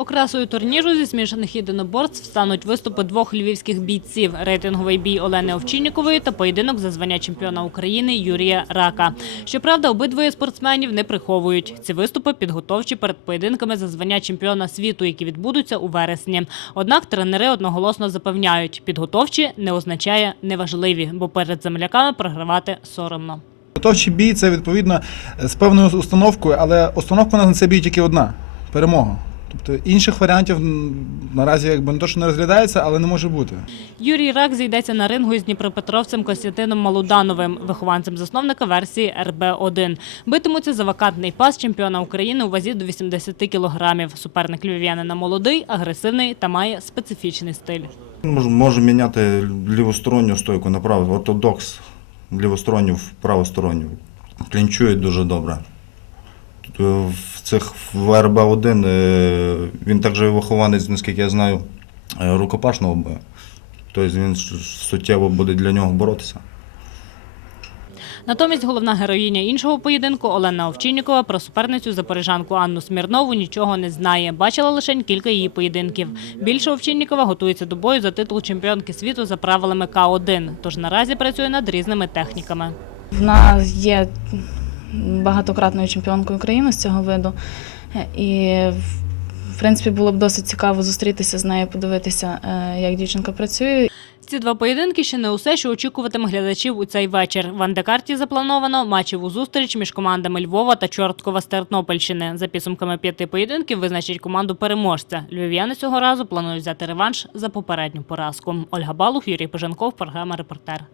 Окрасою турніру зі змішаних єдиноборств стануть виступи двох львівських бійців – рейтинговий бій Олени Овчиннікової та поєдинок за звання чемпіона України Юрія Рака. Щоправда, обидвоє спортсменів не приховують. Ці виступи підготовчі перед поєдинками за звання чемпіона світу, які відбудуться у вересні. Однак тренери одноголосно запевняють, підготовчі не означає неважливі, бо перед земляками програвати соромно. Готовчий бій це відповідно з певною установкою, але установка на цей бій тільки одна перемога. Тобто інших варіантів наразі якби не то, що не розглядається, але не може бути. Юрій Рак зійдеться на рингу із дніпропетровцем Костянтином Малудановим, вихованцем засновника версії РБ-1. Битимуться за вакантний пас чемпіона України у вазі до 80 кілограмів. Суперник львів'янина молодий, агресивний та має специфічний стиль. Можу, можу міняти лівосторонню стойку на праву. Ортодокс лівосторонню в правосторонню. Клінчує дуже добре. Е, В цих в РБ-1 е, він також вихованець, наскільки я знаю, е, рукопашного бою. Тобто він суттєво буде для нього боротися. Натомість головна героїня іншого поєдинку Олена Овчиннікова про суперницю запоріжанку Анну Смірнову нічого не знає. Бачила лише кілька її поєдинків. Більше Овчиннікова готується до бою за титул чемпіонки світу за правилами К1, тож наразі працює над різними техніками. Вона є багатократною чемпіонкою України з цього виду. І, в принципі, було б досить цікаво зустрітися з нею, подивитися, е, як дівчинка працює. Ці два поєдинки ще не усе, що очікуватиме глядачів у цей вечір. В андекарті заплановано матчеву зустріч між командами Львова та Чорткова з Тернопільщини. За підсумками п'яти поєдинків визначить команду переможця. Львів'яни цього разу планують взяти реванш за попередню поразку. Ольга Балух, Юрій Поженков, програма Репортер.